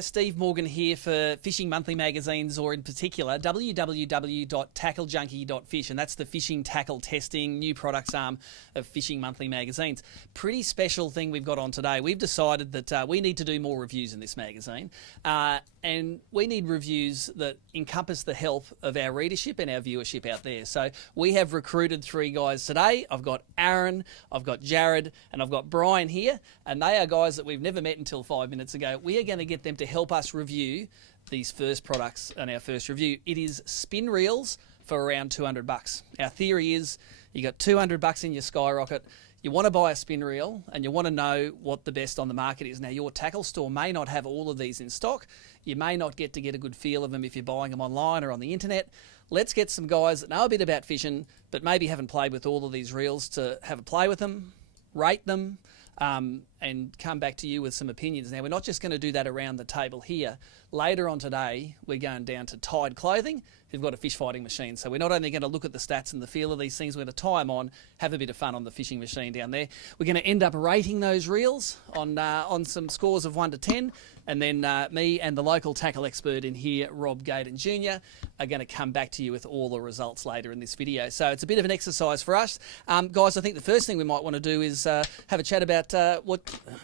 guys, Steve Morgan here for Fishing Monthly magazines, or in particular www.tacklejunkie.fish, and that's the fishing tackle testing new products arm of Fishing Monthly magazines. Pretty special thing we've got on today. We've decided that we need to do more reviews in this magazine, and we need reviews that encompass the health of our readership and our viewership out there. So we have recruited three guys today. I've got Aaron, I've got Jared, and I've got Brian here, and they are guys that we've never met until 5 minutes ago. We are going to get them to help us review these first products in our first review. It is spin reels for around $200. Our theory is you got $200 in your skyrocket. You want to buy a spin reel and you want to know what the best on the market is. Now, your tackle store may not have all of these in stock. You may not get to get a good feel of them if you're buying them online or on the internet. Let's get some guys that know a bit about fishing, but maybe haven't played with all of these reels, to have a play with them, rate them, and come back to you with some opinions. Now, we're not just going to do that around the table here. Later on today, we're going down to Tide Clothing, who've got a fish fighting machine. So we're not only going to look at the stats and the feel of these things, we're going to tie them on, have a bit of fun on the fishing machine down there. We're going to end up rating those reels on some scores of 1 to 10, and then me and the local tackle expert in here, Rob Gaydon Jr., are going to come back to you with all the results later in this video. So it's a bit of an exercise for us. Guys, I think the first thing we might want to do is have a chat about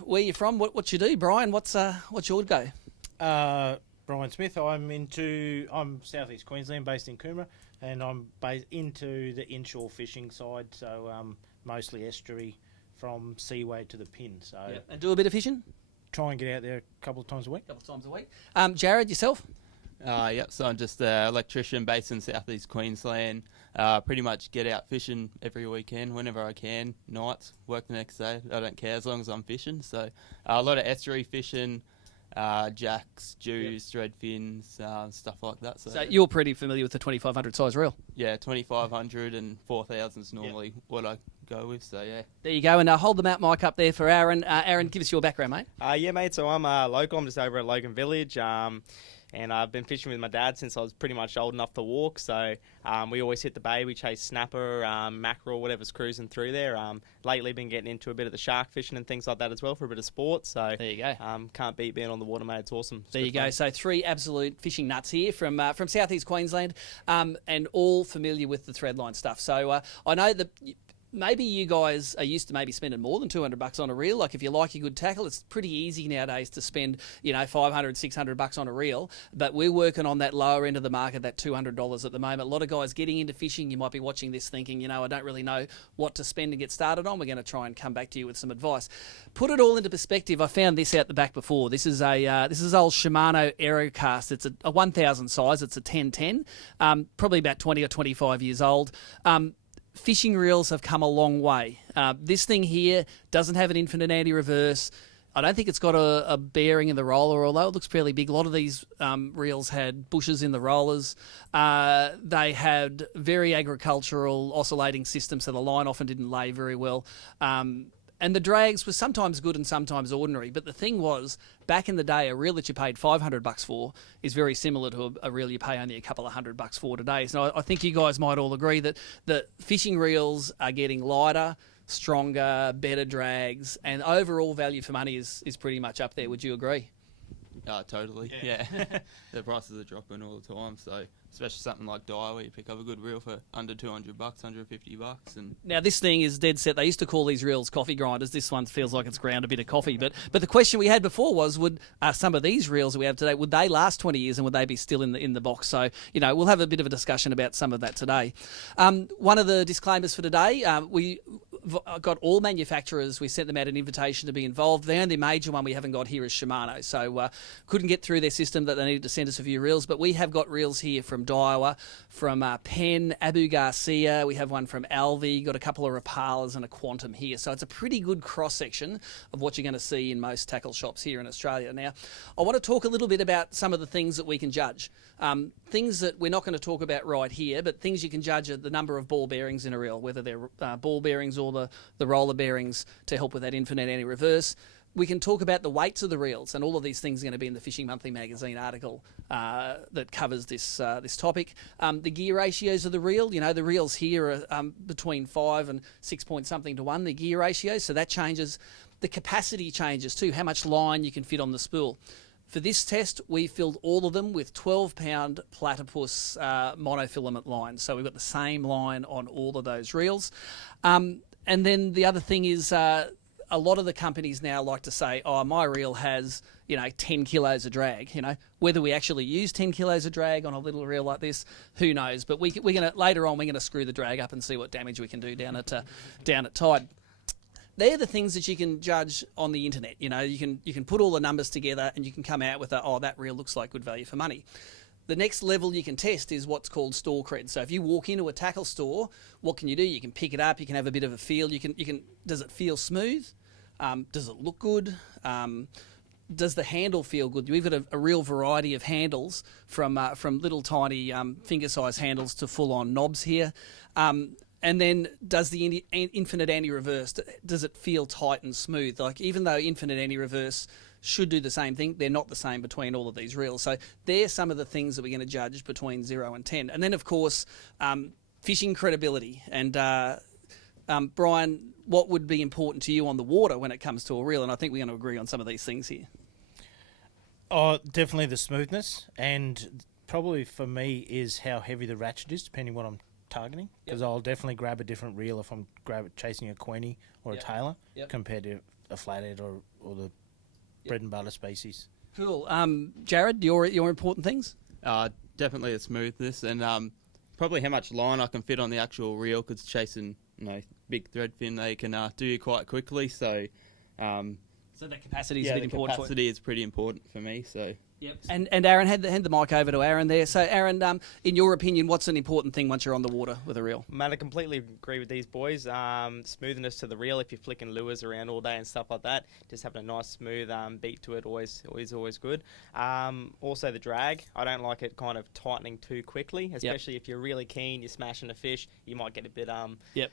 where you're from, what you do. Brian, what's your go? Brian Smith. I'm Southeast Queensland, based in Okuma, and I'm into the inshore fishing side, so mostly estuary from Seaway to the Penn. So yeah. And do a bit of fishing? Try and get out there a couple of times a week. Jared, yourself? Yep, so I'm just an electrician based in Southeast Queensland. Pretty much get out fishing every weekend, whenever I can. Nights, work the next day. I don't care as long as I'm fishing. So a lot of estuary fishing, jacks, jews, thread fins, stuff like that. So you're pretty familiar with the 2500 size reel? Yeah, 2500 and 4000 is normally what I go with, so yeah. There you go, and hold the map mic up there for Aaron. Aaron, give us your background, mate. Yeah, mate, so I'm local. I'm just over at Logan Village. And I've been fishing with my dad since I was pretty much old enough to walk. So we always hit the bay. We chase snapper, mackerel, whatever's cruising through there. Lately been getting into a bit of the shark fishing and things like that as well for a bit of sport. So there you go. Can't beat being on the water, mate. It's awesome. There you go. So three absolute fishing nuts here from Southeast Queensland, and all familiar with the Threadline stuff. So I know that maybe you guys are used to maybe spending more than $200 on a reel. Like if you like a good tackle, it's pretty easy nowadays to spend, $500, $600 on a reel. But we're working on that lower end of the market, that $200 at the moment. A lot of guys getting into fishing, you might be watching this thinking, I don't really know what to spend and get started on. We're going to try and come back to you with some advice. Put it all into perspective. I found this out the back before. This is old Shimano Aero cast. It's a 1000 size. It's a 1010, probably about 20 or 25 years old. Fishing reels have come a long way. This thing here doesn't have an infinite anti-reverse. I don't think it's got a bearing in the roller, although it looks fairly big. A lot of these reels had bushes in the rollers. They had very agricultural oscillating systems, so the line often didn't lay very well. And the drags were sometimes good and sometimes ordinary. But the thing was, back in the day, a reel that you paid $500 for is very similar to a reel you pay only a couple of $100 for today. So I think you guys might all agree that fishing reels are getting lighter, stronger, better drags, and overall value for money is pretty much up there. Would you agree? Totally, yeah. The prices are dropping all the time, so especially something like Daiwa, you pick up a good reel for under $200, $150. And now this thing is dead set. They used to call these reels coffee grinders. This one feels like it's ground a bit of coffee. But the question we had before was, would some of these reels that we have today, would they last 20 years and would they be still in the box? So we'll have a bit of a discussion about some of that today. One of the disclaimers for today, we got all manufacturers. We sent them out an invitation to be involved. The only major one we haven't got here is Shimano. So couldn't get through their system that they needed to send us a few reels. But we have got reels here from Daiwa, from Penn, Abu Garcia. We have one from Alvey. Got a couple of Rapalas and a Quantum here. So it's a pretty good cross-section of what you're going to see in most tackle shops here in Australia. Now, I want to talk a little bit about some of the things that we can judge. Things that we're not going to talk about right here, but things you can judge are the number of ball bearings in a reel, whether they're ball bearings or the roller bearings to help with that infinite anti-reverse. We can talk about the weights of the reels, and all of these things are going to be in the Fishing Monthly magazine article that covers this topic. The gear ratios of the reel, the reels here are between 5 and 6 point something to 1, the gear ratio, so that changes. The capacity changes too, how much line you can fit on the spool. For this test, we filled all of them with 12-pound platypus monofilament lines. So we've got the same line on all of those reels. And then the other thing is a lot of the companies now like to say, oh, my reel has, 10 kilos of drag. Whether we actually use 10 kilos of drag on a little reel like this, who knows? But we're going to later on, we're going to screw the drag up and see what damage we can do down at tide. They're the things that you can judge on the internet. You can put all the numbers together and you can come out with that reel looks like good value for money. The next level you can test is what's called store cred. So if you walk into a tackle store, what can you do? You can pick it up. You can have a bit of a feel. You can. Does it feel smooth? Does it look good? Does the handle feel good? We've got a real variety of handles from little tiny finger-sized handles to full-on knobs here. And then does the infinite anti-reverse, does it feel tight and smooth? Like, even though infinite anti-reverse should do the same thing, they're not the same between all of these reels. So they're some of the things that we're going to judge between 0 and 10. And then, of course, fishing credibility. And Brian, what would be important to you on the water when it comes to a reel? And I think we're going to agree on some of these things here. Oh, definitely the smoothness, and probably for me is how heavy the ratchet is, depending what I'm targeting. Because I'll definitely grab a different reel if I'm chasing a queenie or a tailor compared to a flathead or the bread and butter species. Cool. Jared, your important things? Definitely the smoothness, and probably how much line I can fit on the actual reel, because chasing big thread fin, they can do you quite quickly. So that capacity is a bit important. Capacity is pretty important for me. So. Yep. And Aaron, hand the mic over to Aaron there. So Aaron, in your opinion, what's an important thing once you're on the water with a reel? Man, I completely agree with these boys. Smoothness to the reel, if you're flicking lures around all day and stuff like that, just having a nice smooth beat to it always good. Also the drag, I don't like it kind of tightening too quickly, especially if you're really keen, you're smashing a fish, you might get a bit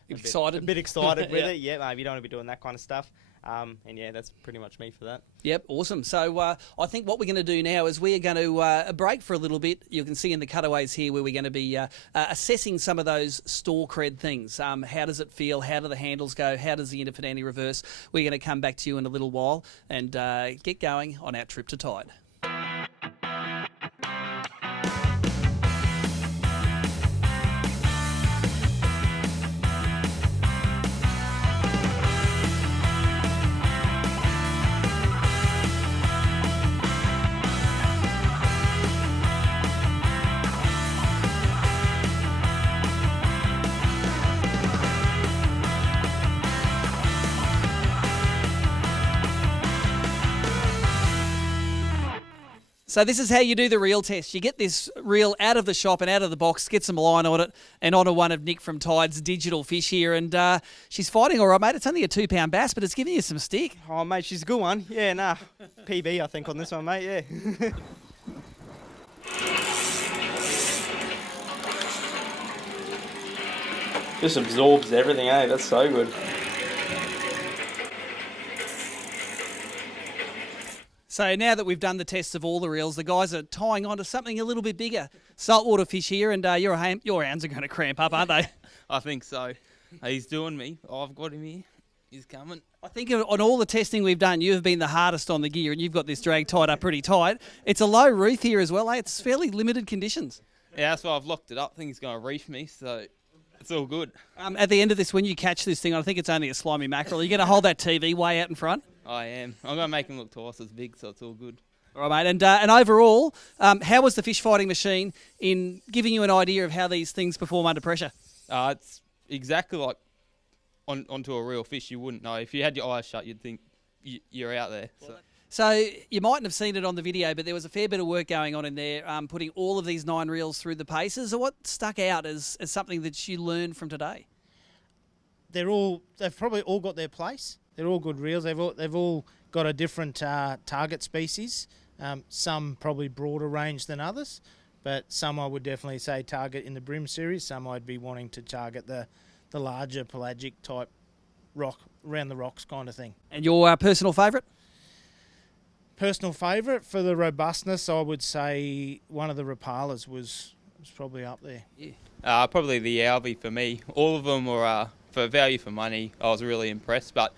excited with it. Yeah, maybe you don't want to be doing that kind of stuff. And yeah, that's pretty much me for that. Yep, awesome. So I think what we're going to do now is we are going to break for a little bit. You can see in the cutaways here where we're going to be assessing some of those store cred things. How does it feel? How do the handles go? How does the infinite anti-reverse? We're going to come back to you in a little while and get going on our trip to Tide. So this is how you do the reel test. You get this reel out of the shop and out of the box, get some line on it, and onto one of Nick from Tide's digital fish here. And she's fighting all right, mate. It's only a 2-pound bass, but it's giving you some stick. Oh, mate, she's a good one. Yeah, nah. PB, I think, on this one, mate, yeah. Just absorbs everything, eh? That's so good. So now that we've done the tests of all the reels, the guys are tying on to something a little bit bigger. Saltwater fish here, and your hands are going to cramp up, aren't they? I think so. He's doing me. I've got him here. He's coming. I think on all the testing we've done, you have been the hardest on the gear, and you've got this drag tied up pretty tight. It's a low reef here as well, eh? It's fairly limited conditions. Yeah, that's why I've locked it up. I think he's going to reef me, so it's all good. At the end of this, when you catch this thing, I think it's only a slimy mackerel. Are you going to hold that TV way out in front? I am. I'm going to make him look twice as big, so it's all good. All right, mate. And overall, how was the fish fighting machine in giving you an idea of how these things perform under pressure? It's exactly like onto a real fish. You wouldn't know. If you had your eyes shut, you'd think you're out there. So you mightn't have seen it on the video, but there was a fair bit of work going on in there, putting all of these 9 reels through the paces. So what stuck out as something that you learned from today? They've probably all got their place. They're all good reels. They've all got a different target species. Some probably broader range than others, but some I would definitely say target in the bream series. Some I'd be wanting to target the larger pelagic type rock, around the rocks kind of thing. And your personal favourite? Personal favourite for the robustness, I would say one of the Rapalas was probably up there. Yeah. Probably the Alvey for me. All of them were for value for money, I was really impressed. But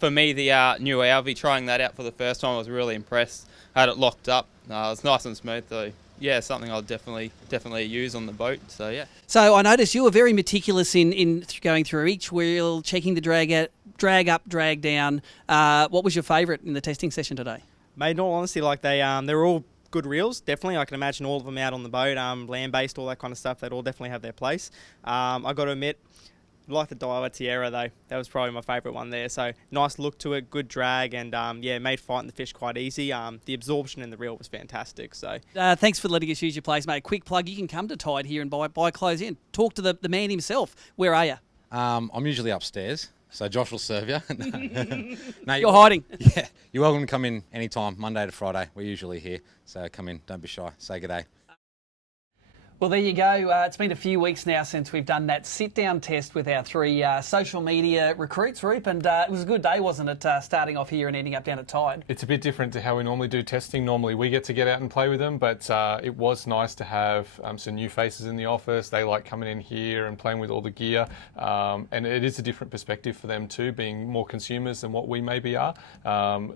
for me, the new Alvey, trying that out for the first time, I was really impressed. Had it locked up. It was nice and smooth, though. Yeah, something I'll definitely use on the boat. So yeah. So I noticed you were very meticulous in going through each reel, checking the drag out, drag up, drag down. What was your favourite in the testing session today? Mate, in all honesty, like they're all good reels. Definitely, I can imagine all of them out on the boat, land-based, all that kind of stuff. They'd all definitely have their place. I got to admit, I like the Daiwa Tiara though. That was probably my favourite one there. So nice look to it, good drag, and yeah, made fighting the fish quite easy. The absorption in the reel was fantastic. So thanks for letting us use your place, mate. Quick plug: you can come to Tide here and buy clothes in. Talk to the man himself. Where are you? I'm usually upstairs, so Josh will serve you. No, You're hiding. Yeah, you're welcome to come in anytime, Monday to Friday. We're usually here, so come in. Don't be shy. Say good day. Well, there you go. It's been a few weeks now since we've done that sit-down test with our three social media recruits, Roop, and it was a good day, wasn't it, starting off here and ending up down at Tide? It's a bit different to how we normally do testing. Normally we get to get out and play with them, but it was nice to have some new faces in the office. They like coming in here and playing with all the gear, and it is a different perspective for them too, being more consumers than what we maybe are.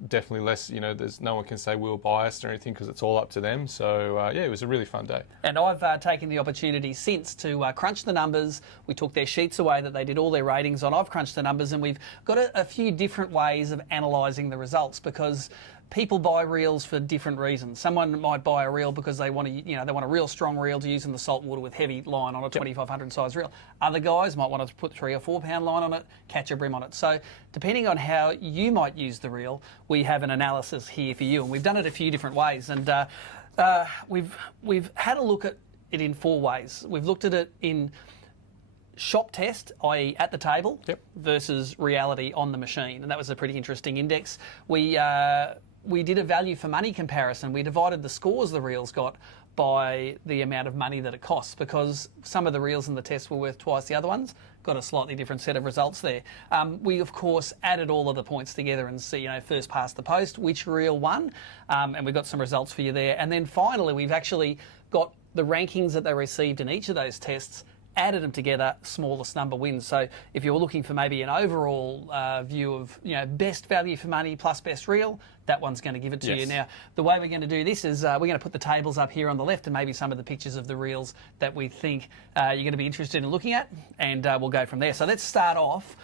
Definitely less, there's no one can say we were biased or anything because it's all up to them. So yeah, it was a really fun day. And I've taken the opportunity since to crunch the numbers. We took their sheets away that they did all their ratings on. I've crunched the numbers, and we've got a few different ways of analysing the results because people buy reels for different reasons. Someone might buy a reel because they want to, they want a real strong reel to use in the saltwater with heavy line on a 2500 size reel. Other guys might want to put 3 or 4 pound line on it, catch a bream on it. So depending on how you might use the reel, we have an analysis here for you, and we've done it a few different ways. And we've had a look at it in 4 ways. We've looked at it in shop test, i.e. at the table, versus reality on the machine, and that was a pretty interesting index. We did a value for money comparison. We divided the scores the reels got by the amount of money that it costs, because some of the reels in the test were worth twice the other ones. Got a slightly different set of results there. We, of course, added all of the points together and see, first past the post, which reel won, and we got some results for you there. And then finally, we've actually got the rankings that they received in each of those tests, added them together, smallest number wins. So if you're looking for maybe an overall view of best value for money plus best reel, that one's going to give it to you. Now, the way we're going to do this is we're going to put the tables up here on the left and maybe some of the pictures of the reels that we think you're going to be interested in looking at, and we'll go from there. So let's start off.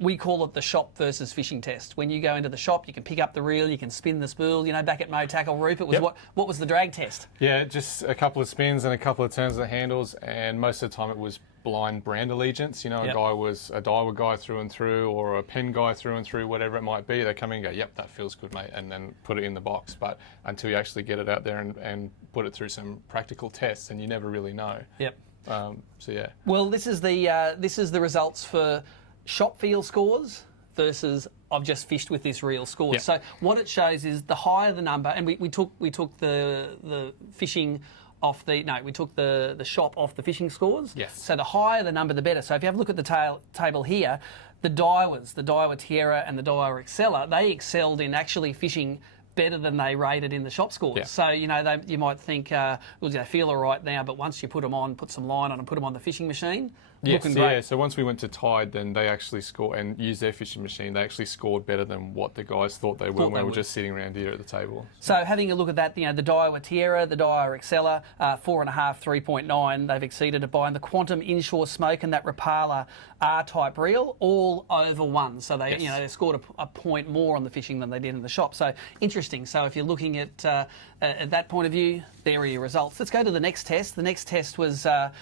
We call it the shop versus fishing test. When you go into the shop, you can pick up the reel, you can spin the spool. Back at Mo Tackle, Roop, it was what was the drag test? Yeah, just a couple of spins and a couple of turns of the handles, and most of the time it was blind brand allegiance. A guy was a Daiwa guy through and through, or a Penn guy through and through, whatever it might be. They come in and go, yep, that feels good, mate, and then put it in the box. But until you actually get it out there and put it through some practical tests, and you never really know. Yep. So yeah. Well, this is the results for shop feel scores versus I've just fished with this reel score. So what it shows is the higher the number, and we took the fishing off the we took the shop off the fishing scores. Yes. So the higher the number, the better. So if you have a look at the table here, the Daiwa Tiara and the Daiwa Excella, they excelled in actually fishing better than they rated in the shop scores. Yeah. So, you might think, they feel all right now, but once you put them on, put some line on and put them on the fishing machine, looking great. Yeah, so once we went to Tide, then they actually scored, and used their fishing machine, they actually scored better than what the guys thought they were when we were just sitting around here at the table. So having a look at that, the Daiwa Tiara, the Daiwa Excella, 4.5, 3.9, they've exceeded it by, and the Quantum Inshore Smoke and that Rapala R-type reel, all over 1. So they, they scored a point more on the fishing than they did in the shop. So interesting. So if you're looking at that point of view, there are your results. Let's go to the next test. The next test was the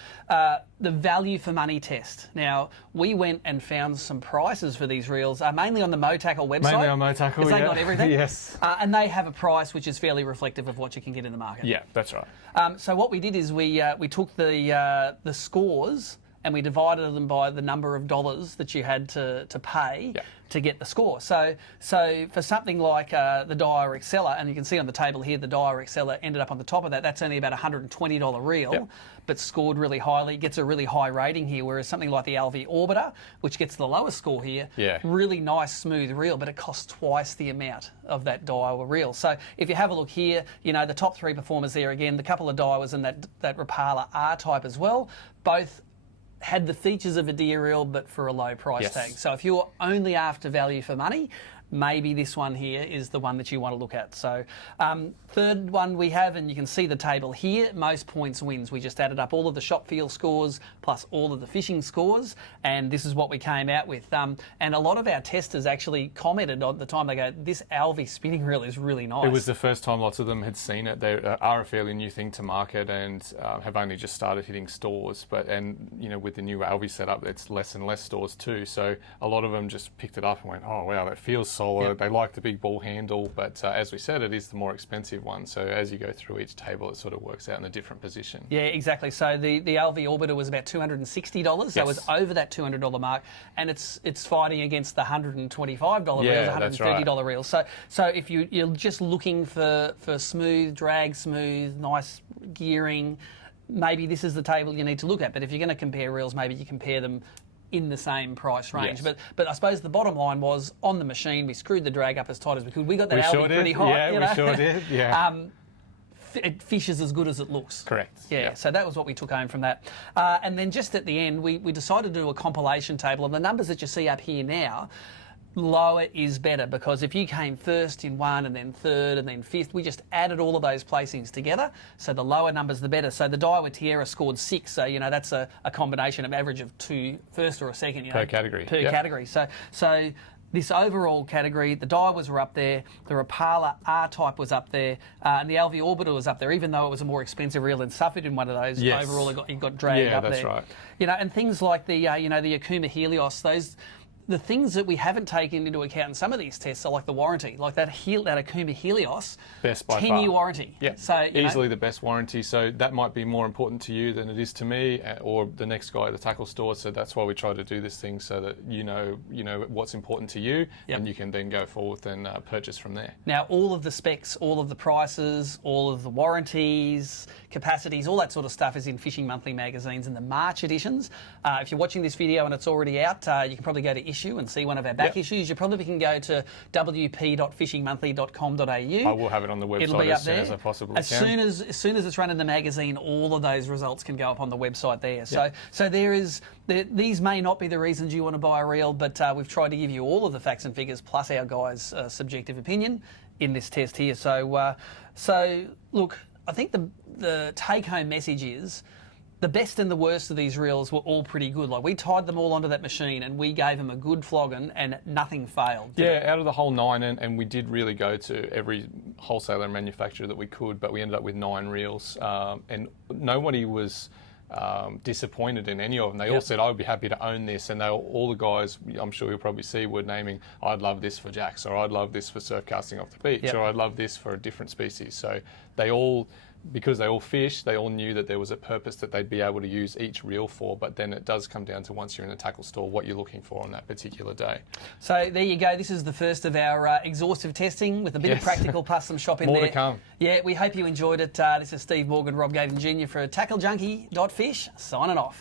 value for money test. Now, we went and found some prices for these reels, mainly on the Mo Tackle website. Mainly on Mo Tackle, because they got everything. Yes. And they have a price which is fairly reflective of what you can get in the market. Yeah, that's right. So what we did is we took the scores and we divided them by the number of dollars that you had to pay to get the score. So for something like the Daiwa Excella, and you can see on the table here, the Daiwa Excella ended up on the top of that. That's only about a $120 reel, but scored really highly, gets a really high rating here, whereas something like the Alvey Orbiter, which gets the lowest score here, really nice, smooth reel, but it costs twice the amount of that Daiwa reel. So if you have a look here, the top 3 performers there again, the couple of Daiwas and that Rapala R-type as well, both had the features of a deer reel, but for a low price Yes. tag. So if you're only after value for money, maybe this one here is the one that you want to look at. So third one we have, and you can see the table here, most points wins. We just added up all of the shop field scores plus all of the fishing scores, and this is what we came out with. And a lot of our testers actually commented on the time. They go, this Alvey spinning reel is really nice. It was the first time lots of them had seen it. They are a fairly new thing to market and have only just started hitting stores. And with the new Alvey setup, it's less and less stores too. So a lot of them just picked it up and went, oh wow, that feels solid. Yep. They like the big ball handle, but as we said, it is the more expensive one. So as you go through each table, it sort of works out in a different position. Yeah, exactly. So the Alvey Orbiter was about $260. So it was over that $200 mark, and it's fighting against the $125 reels, $130 reels. So if you're just looking for smooth, drag smooth, nice gearing, maybe this is the table you need to look at. But if you're going to compare reels, maybe you compare them in the same price range. Yes. But I suppose the bottom line was, on the machine, we screwed the drag up as tight as we could. We got that We Alvey sure did. pretty hot. Yeah, we sure did. Yeah. It fishes as good as it looks. Correct. Yeah, so that was what we took home from that. And then just at the end, we decided to do a compilation table, and the numbers that you see up here now, lower is better, because if you came first in one and then third and then fifth, we just added all of those placings together. So the lower numbers, the better. So the Daiwa Tierra scored 6. So, that's a combination of average of 2 first or a second. Per category. Per category. So this overall category, the Daiwas were up there, the Rapala R-Type was up there, and the Alvey Orbiter was up there, even though it was a more expensive reel and suffered in one of those. Yes. Overall, it got dragged up there. Yeah, that's right. And things like the Okuma Helios, the things that we haven't taken into account in some of these tests are like the warranty, like that Okuma Helios, Best by 10-year far. warranty. Yeah, so easily the best warranty. So that might be more important to you than it is to me or the next guy at the tackle store. So that's why we try to do this thing, so that you know what's important to you, and you can then go forth and purchase from there. Now, all of the specs, all of the prices, all of the warranties, capacities, all that sort of stuff is in Fishing Monthly magazines in the March editions. If you're watching this video and it's already out, you can probably go to issue and see one of our back issues. You probably can go to wp.fishingmonthly.com.au. I will have it on the website. It'll be up as soon there. as I possibly as can. As soon as it's run in the magazine, all of those results can go up on the website there. So these may not be the reasons you want to buy a reel, but we've tried to give you all of the facts and figures plus our guys' subjective opinion in this test here. So look, I think the take-home message is, the best and the worst of these reels were all pretty good. Like, we tied them all onto that machine and we gave them a good flogging and nothing failed. Yeah, out of the whole 9, and we did really go to every wholesaler and manufacturer that we could, but we ended up with 9 reels, and nobody was disappointed in any of them. They all said, I would be happy to own this, and all the guys, I'm sure you'll probably see, were naming, I'd love this for jacks, or I'd love this for surf casting off the beach, or I'd love this for a different species. So they all, because they all fish, they all knew that there was a purpose that they'd be able to use each reel for, but then it does come down to, once you're in a tackle store, what you're looking for on that particular day. So there you go. This is the first of our exhaustive testing with a bit of practical plus some shop in there. More to come. Yeah, we hope you enjoyed it. This is Steve Morgan, Rob Gaten Jr. for TackleJunkie.fish, signing off.